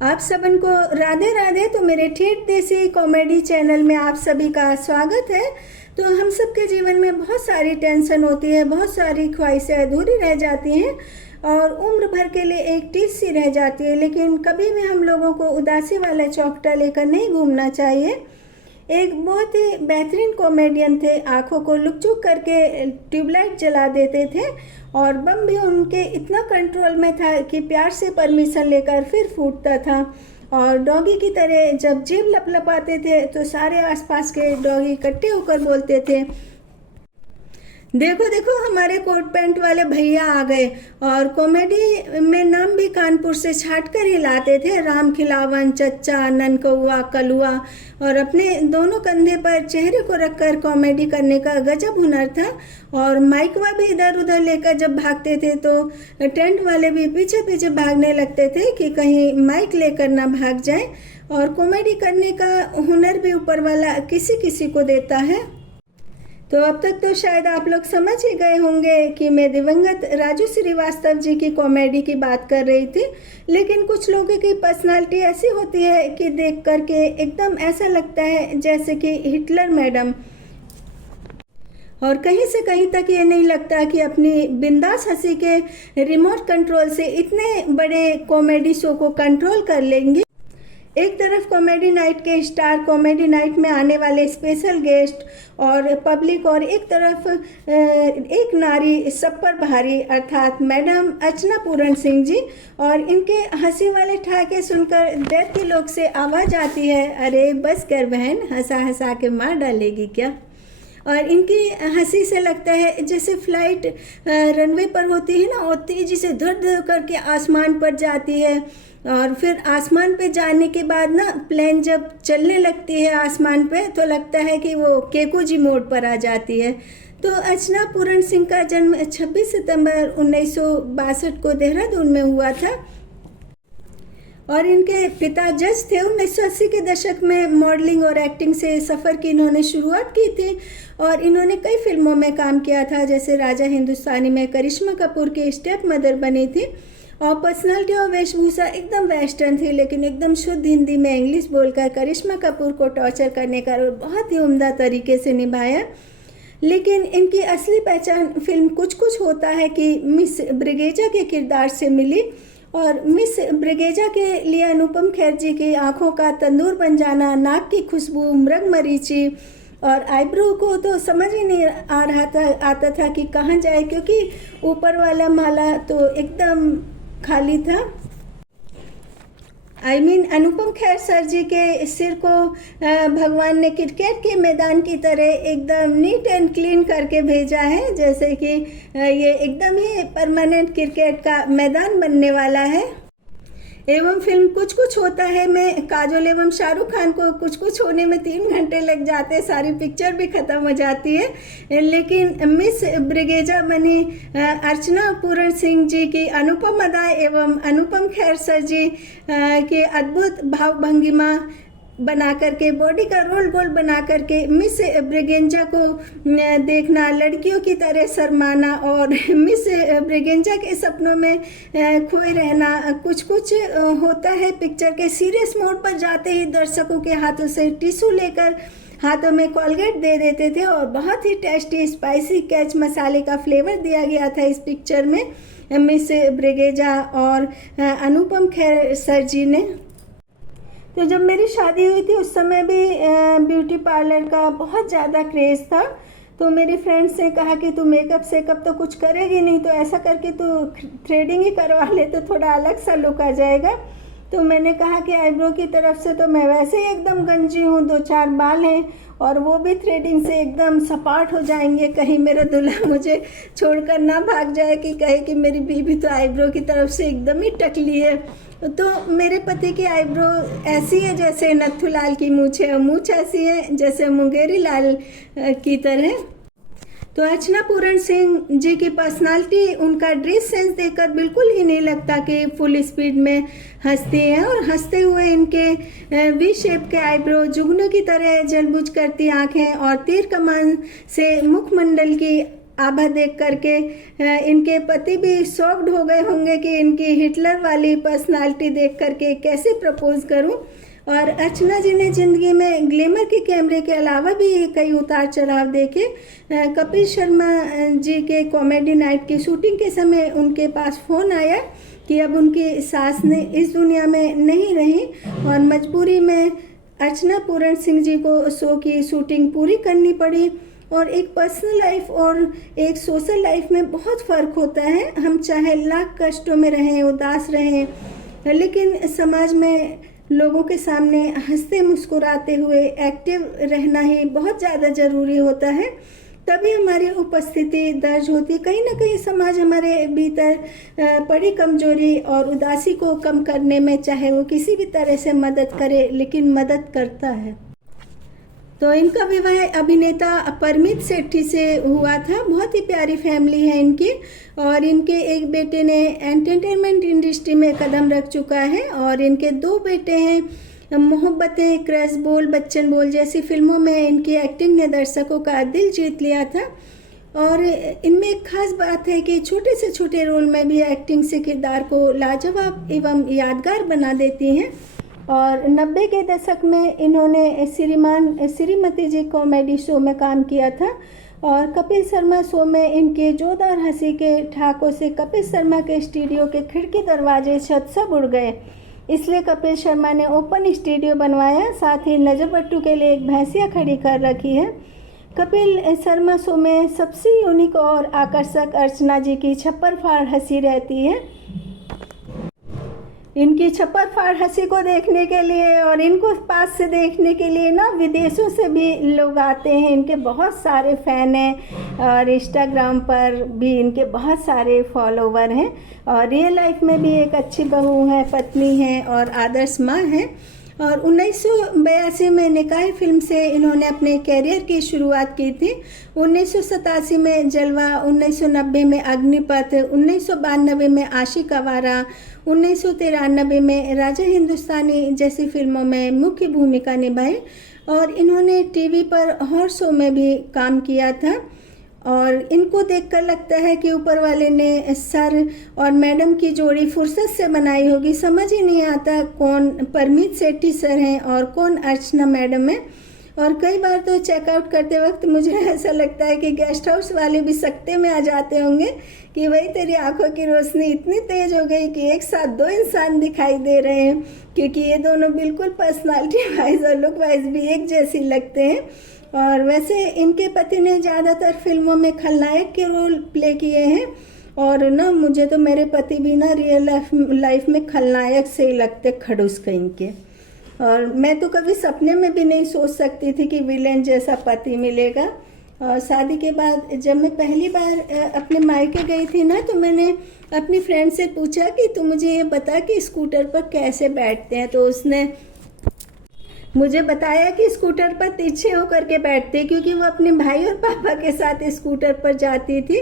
आप सबन को राधे राधे। तो मेरे ठेठ देसी कॉमेडी चैनल में आप सभी का स्वागत है। तो हम सबके जीवन में बहुत सारी टेंशन होती है, बहुत सारी ख्वाहिशें अधूरी रह जाती हैं और उम्र भर के लिए एक टीस सी रह जाती है। लेकिन कभी भी हम लोगों को उदासी वाला चौखटा लेकर नहीं घूमना चाहिए। एक बहुत ही बेहतरीन कॉमेडियन थे, आंखों को लुकचुक करके ट्यूबलाइट जला देते थे और बम भी उनके इतना कंट्रोल में था कि प्यार से परमिशन लेकर फिर फूटता था। और डॉगी की तरह जब जीभ लपलपाते थे तो सारे आसपास के डॉगी इकट्ठे होकर बोलते थे, देखो देखो हमारे कोट पैंट वाले भैया आ गए। और कॉमेडी में नाम भी कानपुर से छाट कर ही लाते थे, राम खिलावन, चच्चा, ननकौआ, कलुआ। और अपने दोनों कंधे पर चेहरे को रखकर कॉमेडी करने का गजब हुनर था। और माइकवा भी इधर उधर लेकर जब भागते थे तो टेंट वाले भी पीछे पीछे भागने लगते थे कि कहीं माइक लेकर ना भाग जाए। और कॉमेडी करने का हुनर भी ऊपर वाला किसी किसी को देता है। तो अब तक तो शायद आप लोग समझ ही गए होंगे कि मैं दिवंगत राजू श्रीवास्तव जी की कॉमेडी की बात कर रही थी। लेकिन कुछ लोगों की पर्सनालिटी ऐसी होती है कि देख करके एकदम ऐसा लगता है जैसे कि हिटलर मैडम। और कहीं से कहीं तक ये नहीं लगता कि अपनी बिंदास हंसी के रिमोट कंट्रोल से इतने बड़े कॉमेडी शो को कंट्रोल कर लेंगी। एक तरफ कॉमेडी नाइट के स्टार, कॉमेडी नाइट में आने वाले स्पेशल गेस्ट और पब्लिक, और एक तरफ एक नारी सब पर भारी अर्थात मैडम अर्चना पूरण सिंह जी। और इनके हंसी वाले ठहाके सुनकर दैत्य लोग से आवाज़ आती है, अरे बस कर बहन, हंसा हंसा के मार डालेगी क्या। और इनकी हंसी से लगता है जैसे फ्लाइट रनवे पर होती है ना, और तेजी से धड़ धड़ करके आसमान पर जाती है। और फिर आसमान पे जाने के बाद ना प्लेन जब चलने लगती है आसमान पे तो लगता है कि वो केकूजी मोड पर आ जाती है। तो अर्चना पूरण सिंह का जन्म 26 सितंबर 1962 को देहरादून में हुआ था। और इनके पिता जज थे। 1980 के दशक में मॉडलिंग और एक्टिंग से सफ़र की इन्होंने शुरुआत की थी और इन्होंने कई फिल्मों में काम किया था, जैसे राजा हिंदुस्तानी में करिश्मा कपूर की स्टेप मदर बनी थी। और पर्सनालिटी और वेशभूषा एकदम वेस्टर्न थी, लेकिन एकदम शुद्ध हिंदी में इंग्लिश बोलकर करिश्मा कपूर को टॉर्चर करने का रोल बहुत ही उम्दा तरीके से निभाया। लेकिन इनकी असली पहचान फिल्म कुछ कुछ होता है कि मिस ब्रिगेजा के किरदार से मिली। और मिस ब्रिगेजा के लिए अनुपम खेर जी की आंखों का तंदूर बन जाना, नाक की खुशबू, मृग मरीची और आईब्रो को तो समझ ही नहीं आता था कि कहाँ जाए, क्योंकि ऊपर वाला माला तो एकदम खाली था। अनुपम खेर सर जी के सिर को भगवान ने क्रिकेट के मैदान की तरह एकदम नीट एंड क्लीन करके भेजा है, जैसे कि ये एकदम ही परमानेंट क्रिकेट का मैदान बनने वाला है। एवं फिल्म कुछ कुछ होता है में काजोल एवं शाहरुख खान को कुछ कुछ होने में 3 घंटे लग जाते हैं, सारी पिक्चर भी खत्म हो जाती है। लेकिन मिस ब्रिगेजा बनी अर्चना पूरण सिंह जी की अनुपम अदा एवं अनुपम खेर सर जी के अद्भुत भाव भंगिमा बना करके, बॉडी का रोल गोल बना करके मिस ब्रिगेंजा को देखना, लड़कियों की तरह शर्माना और मिस ब्रिगेंजा के सपनों में खोए रहना, कुछ कुछ होता है पिक्चर के सीरियस मोड पर जाते ही दर्शकों के हाथों से टिश्यू लेकर हाथों में कोलगेट दे देते थे। और बहुत ही टेस्टी स्पाइसी कैच मसाले का फ्लेवर दिया गया था इस पिक्चर में मिस ब्रिगेजा और अनुपम खेर सर जी ने। तो जब मेरी शादी हुई थी उस समय भी ब्यूटी पार्लर का बहुत ज़्यादा क्रेज़ था। तो मेरी फ्रेंड्स ने कहा कि तू मेकअप सेकअप तो कुछ करेगी नहीं, तो ऐसा करके तू थ्रेडिंग ही करवा ले तो थोड़ा अलग सा लुक आ जाएगा। तो मैंने कहा कि आईब्रो की तरफ से तो मैं वैसे ही एकदम गंजी हूँ, 2-4 बाल हैं और वो भी थ्रेडिंग से एकदम सपाट हो जाएंगे, कहीं मेरा दूल्हा मुझे छोड़कर ना भाग जाए कि कहे कि मेरी बीवी तो आईब्रो की तरफ से एकदम ही टकली है। तो मेरे पति की आईब्रो ऐसी है जैसे नथुलाल की मूँछ है, और मूँछ ऐसी है जैसे मुंगेरी लाल की तरह। तो अर्चना पूरण सिंह जी की पर्सनालिटी, उनका ड्रेस सेंस देखकर बिल्कुल ही नहीं लगता कि फुल स्पीड में हंसती हैं। और हंसते हुए इनके वी शेप के आईब्रो, जुगनू की तरह जलबुझ करती आंखें और तीर कमान से मुखमंडल की आभा देख करके इनके पति भी शॉक्ड हो गए होंगे कि इनकी हिटलर वाली पर्सनालिटी देख करके कैसे प्रपोज करूं। और अर्चना जी ने ज़िंदगी में ग्लैमर के कैमरे के अलावा भी कई उतार चढ़ाव देखे। कपिल शर्मा जी के कॉमेडी नाइट की शूटिंग के समय उनके पास फ़ोन आया कि अब उनकी सास ने इस दुनिया में नहीं रही और मजबूरी में अर्चना पूरण सिंह जी को शो की शूटिंग पूरी करनी पड़ी। और एक पर्सनल लाइफ और एक सोशल लाइफ में बहुत फ़र्क होता है। हम चाहे लाख कष्टों में रहें, उदास रहें, लेकिन समाज में लोगों के सामने हंसते मुस्कुराते हुए एक्टिव रहना ही बहुत ज़्यादा ज़रूरी होता है। तभी हमारी उपस्थिति दर्ज होती है। कहीं ना कहीं समाज हमारे भीतर पड़ी कमजोरी और उदासी को कम करने में चाहे वो किसी भी तरह से मदद करे, लेकिन मदद करता है। तो इनका विवाह अभिनेता परमीत सेठी से हुआ था। बहुत ही प्यारी फैमिली है इनकी और इनके एक बेटे ने एंटरटेनमेंट इंडस्ट्री में कदम रख चुका है और इनके 2 बेटे हैं। मोहब्बतें, क्रश बोल, बच्चन बोल जैसी फिल्मों में इनकी एक्टिंग ने दर्शकों का दिल जीत लिया था। और इनमें एक खास बात है कि छोटे से छोटे रोल में भी एक्टिंग से किरदार को लाजवाब एवं यादगार बना देती हैं। और 90 के दशक में इन्होंने श्रीमती जी कॉमेडी शो में काम किया था और कपिल शर्मा शो में इनके जोरदार हंसी के ठाकों से कपिल शर्मा के स्टूडियो के खिड़की दरवाजे छत सब उड़ गए। इसलिए कपिल शर्मा ने ओपन स्टूडियो बनवाया, साथ ही नजरबट्टू के लिए एक भैंसिया खड़ी कर रखी है। कपिल शर्मा शो में सबसे यूनिक और आकर्षक अर्चना जी की छप्पर फाड़ हंसी रहती है। इनकी छप्पर फाड़ हंसी को देखने के लिए और इनको पास से देखने के लिए ना विदेशों से भी लोग आते हैं। इनके बहुत सारे फ़ैन हैं और इंस्टाग्राम पर भी इनके बहुत सारे फॉलोवर हैं और रियल लाइफ में भी एक अच्छी बहू है, पत्नी है और आदर्श माँ है। और 1982 में निकाय फिल्म से इन्होंने अपने कैरियर की शुरुआत की थी। 1987 में जलवा, 1990 में अग्निपथ, 1992 में आशिक आवारा, 1993 में राजा हिंदुस्तानी जैसी फिल्मों में मुख्य भूमिका निभाई और इन्होंने टीवी पर हॉर शो में भी काम किया था। और इनको देखकर लगता है कि ऊपर वाले ने सर और मैडम की जोड़ी फुर्सत से बनाई होगी। समझ ही नहीं आता कौन परमीत सेठी सर हैं और कौन अर्चना मैडम है। और कई बार तो चेकआउट करते वक्त मुझे ऐसा लगता है कि गेस्ट हाउस वाले भी सकते में आ जाते होंगे कि वही तेरी आंखों की रोशनी इतनी तेज हो गई कि एक साथ 2 इंसान दिखाई दे रहे हैं, क्योंकि ये दोनों बिल्कुल पर्सनालिटी वाइज और लुक वाइज भी एक जैसी लगते हैं। और वैसे इनके पति ने ज़्यादातर फिल्मों में खलनायक के रोल प्ले किए हैं और ना मुझे तो मेरे पति भी ना रियल लाइफ में खलनायक से ही लगते, खड़ूस कहीं के। और मैं तो कभी सपने में भी नहीं सोच सकती थी कि विलेन जैसा पति मिलेगा। और शादी के बाद जब मैं पहली बार अपने मायके गई थी ना, तो मैंने अपनी फ्रेंड से पूछा कि तू मुझे ये बता कि स्कूटर पर कैसे बैठते हैं। तो उसने मुझे बताया कि स्कूटर पर तिरछे होकर के बैठते, क्योंकि वो अपने भाई और पापा के साथ स्कूटर पर जाती थी।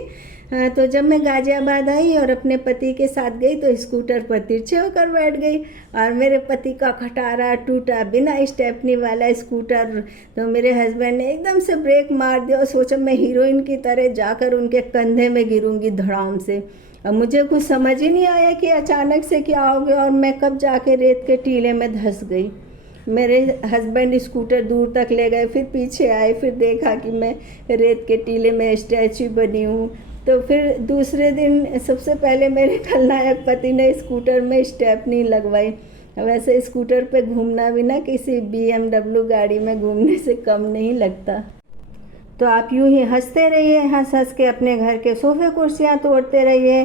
तो जब मैं गाजियाबाद आई और अपने पति के साथ गई तो स्कूटर पर तिरछे होकर बैठ गई और मेरे पति का खटारा टूटा, बिना स्टेपनी वाला स्कूटर। तो मेरे हस्बैंड ने एकदम से ब्रेक मार दिया और सोचा मैं हीरोइन की तरह जाकर उनके कंधे में गिरूंगी धड़ाम से। अब मुझे कुछ समझ ही नहीं आया कि अचानक से क्या हो गया और मैं कब जाके रेत के टीले में धंस गई। मेरे हस्बैंड स्कूटर दूर तक ले गए, फिर पीछे आए, फिर देखा कि मैं रेत के टीले में स्टैचू बनी हूँ। तो फिर दूसरे दिन सबसे पहले मेरे खलनायक पति ने स्कूटर में स्टेपनी लगवाई। वैसे स्कूटर पे घूमना भी ना किसी BMW गाड़ी में घूमने से कम नहीं लगता। तो आप यूं ही हंसते रहिए, हंस हंस के अपने घर के सोफे कुर्सियाँ तोड़ते रहिए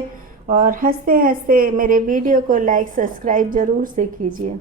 और हंसते हंसते मेरे वीडियो को लाइक सब्सक्राइब ज़रूर से कीजिए।